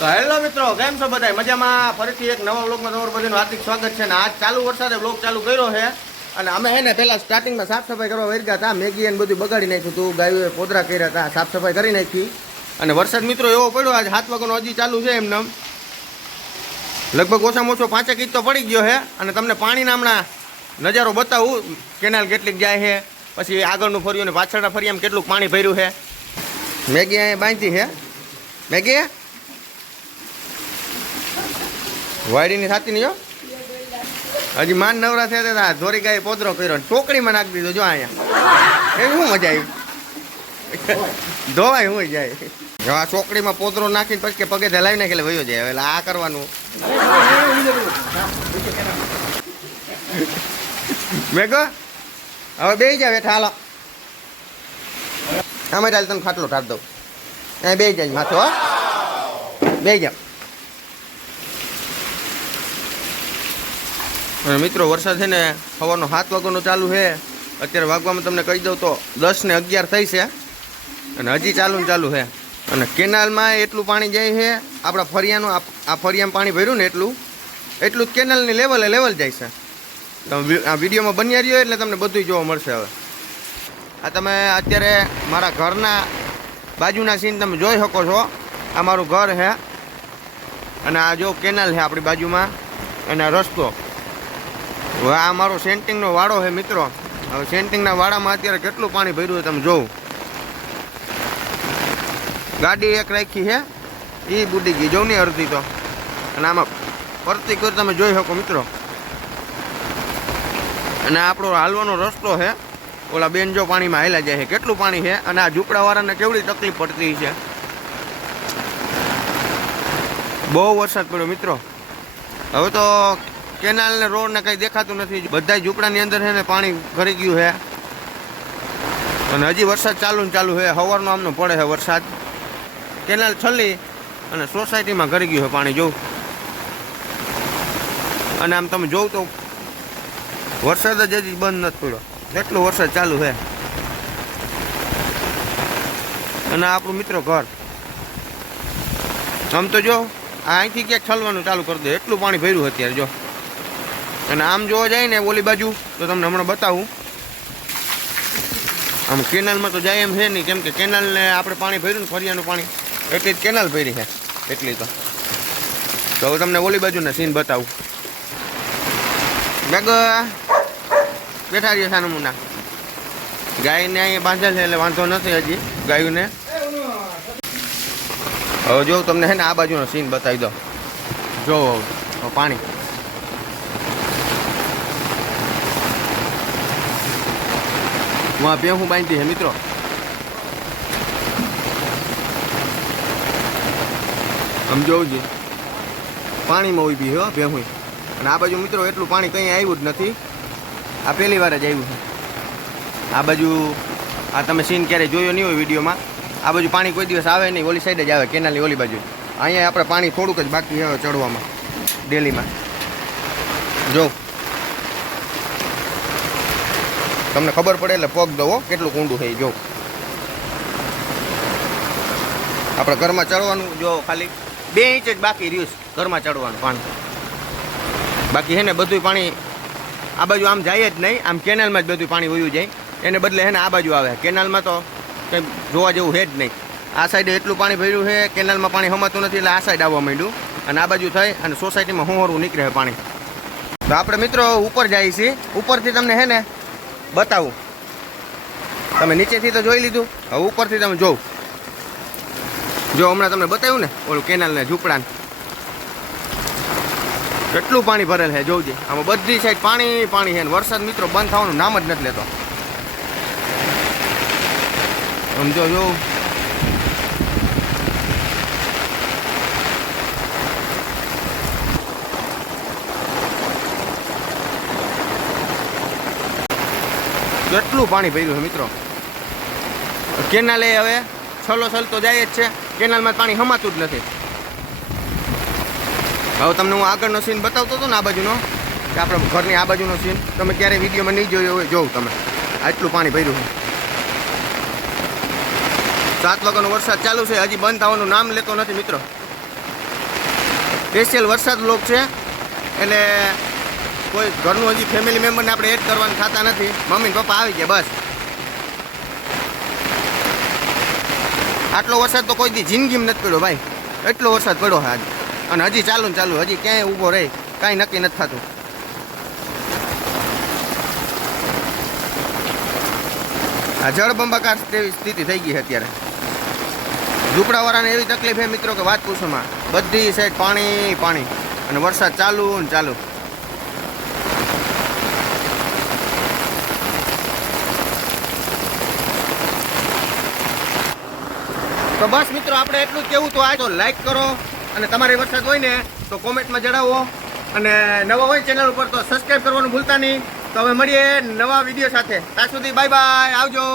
તો હેલો મિત્રો, કેમ છો બધા? મજામાં? ફરીથી એક નવા વ્લોગમાં તમારું બધાનું હાર્દિક સ્વાગત છે. ને આજ ચાલુ વરસાદે વ્લોગ ચાલુ કર્યો છે અને અમે હે ને પહેલાં સ્ટાર્ટિંગમાં સાફ સફાઈ કરવા વળી ગયા હતા. મેગી અને બધું બગાડી નાખ્યું હતું, ગાયોએ પોદરા કર્યા હતા, સાફ સફાઈ કરી નાખી. અને વરસાદ મિત્રો એવો પડ્યો આજ 7 વાગ્યાનો હજી ચાલુ છે એમને. લગભગ ઓછામાં ઓછો 5 ઇંચ તો પડી ગયો છે. અને તમને પાણીના હમણાં નજારો બતાવું, કેનાલ કેટલીક જાય છે, પછી આગળનું ફર્યું ને પાછળના ફરિયામાં કેટલું પાણી ભર્યું છે. મેગી અહીંયા બાંધી છે. મેગી વાડીની થતી નહીં, હજી માન નવરા થયા હતા, ધોરી ગાય પોદરો કર્યો, ટોકરીમાં નાખી દીધો. જો અહીંયા એવી શું મજા આવી, ધોવાય શું જાય. જો આ ચોકડીમાં પોદરો નાખીને પછી પગે ધલાવી નાખે એટલે વયો જાય. એટલે આ કરવાનું મેગો હવે બે જાવ હેઠા. હાલો આમાં ચાલ, તને ખાટલો ઠાર દઉં. એ બે જાય માથો, બે જાવ. અને મિત્રો વરસાદ છે ને સવારનો 7 વાગ્યાનો ચાલુ છે. અત્યારે વાગવામાં તમને કહી દઉં તો 10 ને 11 થઈ છે અને હજી ચાલુ છે. અને કેનાલમાં એટલું પાણી જાય છે. આપણા ફરિયાનું આ ફરિયામાં પાણી ભર્યું ને એટલું જ કેનાલની લેવલ જાય છે. તમે આ વિડીયોમાં બન્યા રહ્યો એટલે તમને બધું જોવા મળશે. હવે આ તમે અત્યારે મારા ઘરના બાજુના સીન તમે જોઈ શકો છો. આ મારું ઘર છે અને આ જો કેનાલ છે આપણી બાજુમાં અને આ રસ્તો. હવે આ મારો સેન્ટિંગનો વાડો છે મિત્રો. હવે સેન્ટિંગના વાડામાં અત્યારે કેટલું પાણી ભર્યું છે તમે જોવું. ગાડી એક રાખી છે, એ બુડી ગઈ જોઉં નહીં અડધી તો. અને આમાં પરતી કરી તમે જોઈ શકો મિત્રો. અને આપણો હાલવાનો રસ્તો છે, ઓલા બેન જો પાણીમાં હાલ્યા જાય છે, કેટલું પાણી છે. અને આ ઝૂંપડાવાળાને કેવડી તકલીફ પડતી છે. બહુ વરસાદ પડ્યો મિત્રો. હવે તો કેનાલ ને રોડ ને કઈ દેખાતું નથી. બધા ઝૂંપડાની અંદર છે ને પાણી ભરી ગયું છે. અને હજી વરસાદ ચાલુ છે. સવારનો આમનો પડે છે વરસાદ. કેનાલ છલ્લી અને સોસાયટીમાં ઘરી ગયું છે પાણી જોઉં. અને આમ તમે જોઉં તો વરસાદ જ હજી બંધ નથી પડ્યો, એટલો વરસાદ ચાલુ છે. અને આપણું મિત્રો ઘર આમ તો જો અહીંથી ક્યાંક છલવાનું ચાલુ કરી દે, એટલું પાણી ભર્યું અત્યારે જો. અને આમ જોવા જાય ને ઓલી બાજુ તો તમને હમણાં બતાવું. આમ કેનાલમાં તો જાય એમ છે નહીં, કેમ કે કેનાલને આપણે પાણી ભર્યું ને ફરિયાનું પાણી, એટલી જ કેનાલ ભરી છે એટલી તો. હવે તમને ઓલી બાજુના સીન બતાવું. બેઠા રહીએ સાનુમુના. ગાયને અહીંયા બાંધેલ છે એટલે વાંધો નથી હજી ગાયોને. હવે જો તમને છે ને આ બાજુનો સીન બતાવી દો. જો પાણી ભેહું બાંધી છે મિત્રો. આમ જોવું છે પાણીમાં ઉભી છે ભેહું. અને આ બાજુ મિત્રો એટલું પાણી કંઈ આવ્યું જ નથી, આ પહેલી વાર જ આવ્યું છે. આ બાજુ આ તમે સીન ક્યારેય જોયો નહીં હોય વિડીયોમાં. આ બાજુ પાણી કોઈ દિવસ આવે નહીં, ઓલી સાઈડ જ આવે કેનાલની ઓલી બાજુ. અહીંયા આપણે પાણી થોડુંક જ બાકી આવે ચડવામાં ડેલીમાં. જો તમને ખબર પડે એટલે પગ દો કેટલું ઊંડું થઈ. જો આપણે ઘરમાં ચડવાનું જો ખાલી 2 ઇંચ જ બાકી રહ્યું ઘરમાં ચડવાનું પાણી. બાકી છે ને બધું પાણી આ બાજુ આમ જાય જ નહીં, આમ કેનાલમાં જ બધું પાણી વયું જાય. એને બદલે છે ને આ બાજુ આવે. કેનાલમાં તો કંઈ જોવા જેવું છે જ નહીં. આ સાઈડે એટલું પાણી ભર્યું છે, કેનાલમાં પાણી હમાતું નથી એટલે આ સાઈડ આવવા માંડ્યું. અને આ બાજુ થઈ અને સોસાયટીમાં હોહરવું નીકળે છે પાણી. તો આપણે મિત્રો ઉપર જઈએ છીએ. ઉપરથી તમને છે ને બતાવું. તમે નીચેથી તો જોઈ લીધું, હવે ઉપરથી તમે જોઉં. જો હમણાં તમને બતાવ્યું ને ઓલું કેનાલને ઝૂંપડાને કેટલું પાણી ભરેલ છે જોઉં. આમાં બધી સાઈડ પાણી છે. વરસાદ મિત્રો બંધ થવાનું નામ જ નથી લેતો. સમજો જો કેટલું પાણી ભર્યું છે મિત્રો. કેનાલે હવે છલ તો જાય જ છે, કેનાલમાં પાણી હમાતું જ નથી. હવે તમને હું આગળનો સીન બતાવતો હતો ને આ બાજુનો, કે આપણા ઘરની આ બાજુનો સીન તમે ક્યારેય વિડીયોમાં નહીં જોયો હોય, જોઉં તમે આટલું પાણી ભર્યું છે. 7 વાગ્યાનો વરસાદ ચાલુ છે, હજી બંધ થવાનું નામ લેતો નથી મિત્રો. સ્પેશિયલ વરસાદ બ્લોગ છે, એટલે કોઈ ઘરનું હજી ફેમિલી મેમ્બરને આપણે એડ કરવાનું થતા નથી. મમ્મી પપ્પા આવી ગયા બસ. આટલો વરસાદ તો કોઈ દી જિંદગીમાં નથી પડ્યો ભાઈ. એટલો વરસાદ પડ્યો છે આજે, અને હજી ચાલુ ને ચાલુ. હજી ક્યાંય ઊભો રહે કાંઈ નક્કી નથી થતું. આ જળબંબાકાર તેવી સ્થિતિ થઈ ગઈ છે અત્યારે. ઝૂંપડાવાળાને એવી તકલીફ છે મિત્રો કે વાત પૂછોમાં. બધી સાઈડ પાણી પાણી, અને વરસાદ ચાલુ ને ચાલુ. તો બસ મિત્રો, આપણે એટલું જ કહેવું તો આ તો લાઈક કરો, અને તમારે વરસાદ હોય ને તો કોમેન્ટમાં જણાવો, અને નવા હોય ચેનલ ઉપર તો સબસ્ક્રાઈબ કરવાનું ભૂલતા નહીં. તો હવે મળીએ નવા વિડીયો સાથે. ત્યાં સુધી બાય બાય, આવજો.